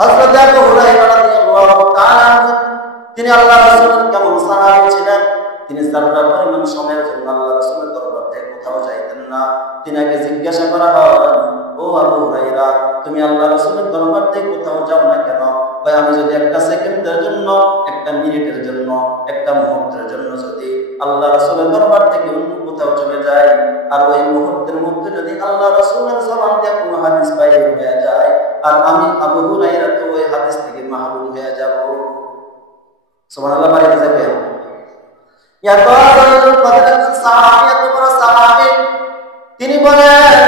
হযরত আবু হুরায়রা রাদিয়াল্লাহু তাআলা তিনি আল্লাহ রাসূলের কেমন সাহাবী ছিলেন, তিনি যারা পরিমাণ সময়ের জন্য আল্লাহ রাসূলের দরবার থেকে কোথাও যাইতেন না। তিনাকে জিজ্ঞাসা করা হয়, ও আবু হুরায়রা, তুমি আল্লাহ রাসূলের দরবার থেকে কোথাও যাও না কেন? ভাই, আমি যদি একটা সেকেন্ডের জন্য, একটা মিনিটের জন্য, একটা মুহূর্তের জন্য যদি আল্লাহ রাসূলের দরবার থেকে অন্য কোথাও চলে যাই, আর ওই মুহূর্তের মধ্যে যদি আল্লাহ রাসূলের জবান দিয়ে কোনো হাদিস বাইরে হয়ে যায়, আর আমি আবু হুরায়রা তো ওই হাদিস থেকে মাহরুম হয়ে যাব। সুবহানাল্লাহ, বাইরে যাবে। এত সাহাবী, তিনি বলেন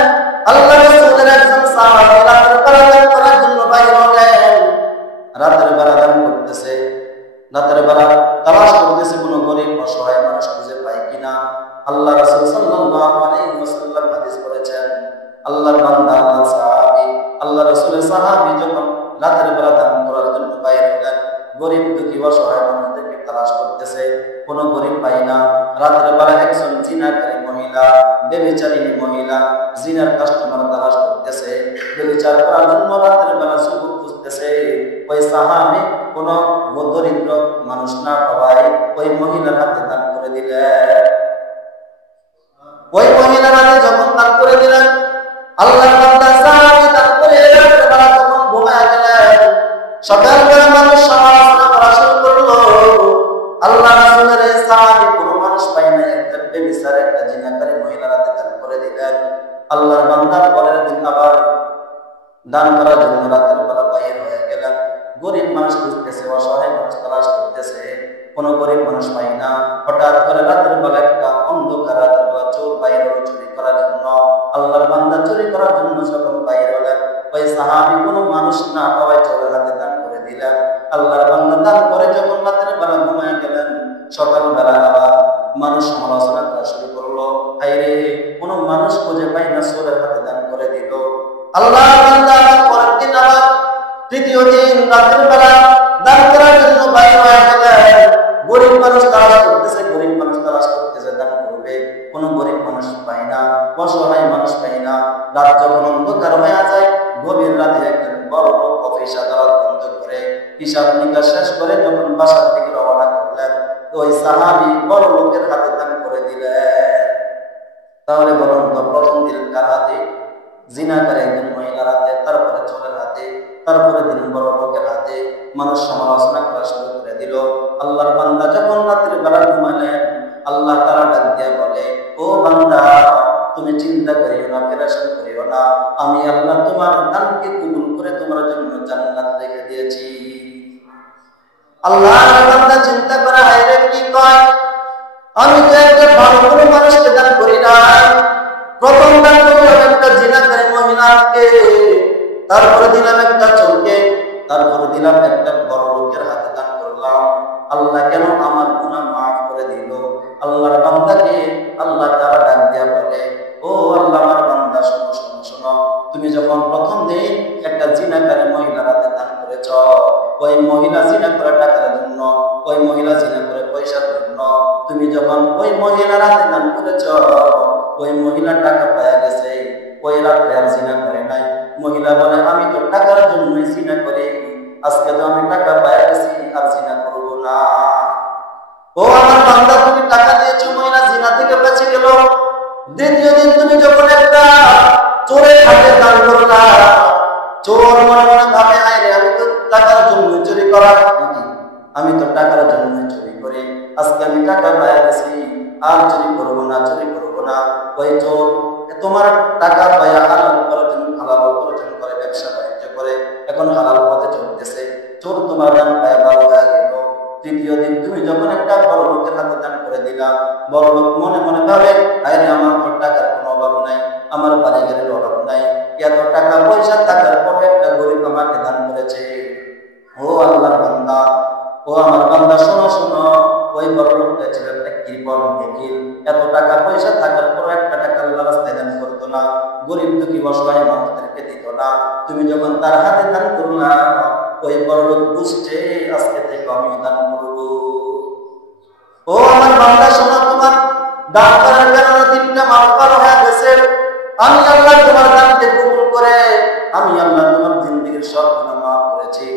আল্লাহ রাসূলের একজন সাহাবী রাতের বেলা করার জন্য বাইরে হলেন। রাতের বেলা দান করতেছে, রাতের বেলা তালাশ করতেছে কোনো গরিব অসহায় মানুষ খুঁজে পায় কিনা। আল্লাহ রাসূল সাল্লাল্লাহু আলাইহি ওয়াসাল্লাম হাদিস বলেছেন, আল্লাহর বান্দা, আল্লাহর সাহাবী, আল্লাহ রাসূলের সাহাবী যখন রাতের বেলা দান করার জন্য বাইরে হলেন, গরিব দুঃখী অসহায় মানুষদেরকে তালাশ করতেছে, কোনো গরিব পায় না। রাতের বেলা একজন জিনাকারী মহিলা, ব্যভিচারিণী মহিলা, জিনার কাস্টমার তালাশ করতেছে, ব্যভিচার করার জন্য রাতের বেলা যুবক খুঁজতেছে। ওই সাহাবী কোনো দরিদ্র মানুষ না পাওয়ায় ওই মহিলার হাতে দান করে দিলেন। ওই মহিলার হাতে যখন দান করে দিলেন, আল্লাহর বান্দা সাহাবী দান করে রাতের বেলা যখন ঘুমায় গেলেন, সকালবেলা মানুষ সমালোচনা করা শুরু করলো, আল্লাহ রাসূলের সাহাবী কোনো মানুষ পায় না, একটা ব্যভিচার, একটা জিনাকারী মহিলার হাতে দান করে দিলেন। আল্লাহর বান্দা পরের দিন আবার দান করার জন্য রাতের বেলা বাইরে হয়ে গেলেন। গরিব মানুষ খুঁজতেছে, অসহায় মানুষ তালাশ করতেছে, কোনো গরিব মানুষ পায় না। হঠাৎ করে রাতের বেলা একটা অন্ধকার রাতের বেলা চোর বাইরে হলো চুরি করার জন্য। আল্লাহর বান্দা চুরি করার জন্য যখন বাইরে হলেন, ওই সাহাবী কোনো মানুষ না পাওয়ায় চোরের হাতে দান করে দিলেন। আল্লাহর বান্দা দান করে যখন রাতের বেলা ঘুমায় গেলেন, সকালবেলা আবার মানুষ সমালোচনা করা শুরু করলো, হায়রে, কোনো মানুষ খুঁজে পাই না, চোরের হাতে দান করে দিল। আল্লাহর বান্দা পরের দিন আবার তৃতীয় দিন রাতের বেলা দান করার জন্য বাইরে হয়ে গেলেন। গরিব মানুষ তালাশ করতেছে, গরিব মানুষ তালাশ করতেছে, দান করবে, কোনো গরিব মানুষ পায় না, অসহায় মানুষ পায় না। রাত যখন অন্ধকার হয়ে যায়, গভীর রাতে একজন বড় লোক অফিস আদালত বন্ধ করে হিসাব নিকাশ শেষ করে যখন বাসার দিকে রওনা করলেন, ওই সাহাবী বড় লোকের হাতে দান করে দিলেন। তাহলে বলুন তো, প্রথম দিন কার হাতে? জিনাকারী একজন মহিলার হাতে, তারপরে চোরের হাতে, তারপরে দিন বড় লোকের হাতে। মানুষ সমালোচনা করা শুরু করে দিল। আল্লাহর বান্দা যখন রাতের বেলা ঘুমালেন, আল্লাহ তাআলা ডাক দিয়ে বলে, ও বান্দা, তুমি চিন্তা করিও না, পেরেশান করিও না, আমি আল্লাহ তোমার দানকে কবুল করে তোমার জন্য জান্নাত রেখে দিয়েছি। আল্লাহর বান্দা চিন্তা করে, হায়রে, কি কয়, আমি তো একটা ভালো কোনো মানুষকে দান করি না। প্রথম দান করলাম একটা জিনাকারী মহিলাকে, তারপরে দিলাম একটা চোরকে, তারপরে দিলাম একটা বড় লোকের হাতে দান করলাম। আল্লাহ কেন আমার গুনাহ মাফ করে দিল? আল্লাহর বান্দাকে আল্লাহ তাআলা ডাক দিয়া বলে, ও আল্লাহ, আমার বান্দা, শোনো শোনো শোনো, তুমি যখন প্রথম দিন একটা জিনাকারী মহিলার হাতে দান করেছ, ওই মহিলা জিনা করে টাকার জন্য, ওই মহিলা জিনা করে পয়সার জন্য, তুমি যখন ওই মহিলার হাতে দান করেছ, ওই মহিলা টাকা পাওয়া গেছে, ওই রাত্রে আর জিনা করে নাই। মহিলা বলে, আমি তো টাকার জন্যই জিনা করি, আজকে তো আমি টাকা পাওয়া গেছি, আর জিনা করব না। ও আমার বান্দা, তুমি টাকা দিয়েছো, মহিলা জিনা থেকে বেঁচে গেল। দ্বিতীয় দিন তুমি যখন একটা চোরের হাতে দান করলা, চোর মনে মনে ভাবে, আরে, আমি তো টাকার জন্য চুরি করা নাকি, আমি তো টাকার জন্য চুরি করি, আজকে আমি টাকা পাওয়া গেছি, আর চুরি করবো না, চুরি করবো না। ওই চোর তোমার টাকা পায়া হালাল উপার্জন করে, ব্যবসা বাণিজ্য করে, এখন হালাল পথে চলতেছে, চোর তোমার দান পায়া ভালো হয়ে গেল। তৃতীয় দিন তুমি যখন একটা বড় লোকের হাতে দান করে দিলা, বড় লোক মনে মনে ভাবে, আরে, আমার তো টাকার কোনো অভাব নাই, আমার বাড়ি গাড়ির অভাব নাই, এত টাকা পয়সা থাকার পরে একটা গরিব আমাকে দান করেছে। ও আল্লাহর বান্দা, ও আমার বান্দা, শোনো শোনো, ওই বড় লোকটা ছিল একটা কৃপণ ফকির, এত টাকা পয়সা থাকার পর একটা টাকা আল্লাহর রাস্তায় দান করতো না, গরিব দুঃখী অসহায় মানুষদেরকে দিত না। তুমি যখন তার হাতে দান করলা, ওই বড় লোক বুঝছে, আজকে থেকে আমি দান করব। ও আমার বান্দা, শোনো, তোমার দান করার কারণে 3টা মামলা হয়ে গেছে। আমি আল্লাহ তোমার দানকে কবুল করে, আমি আল্লাহ তোমার জিন্দেগীর সব গুনাহ মাফ করেছি।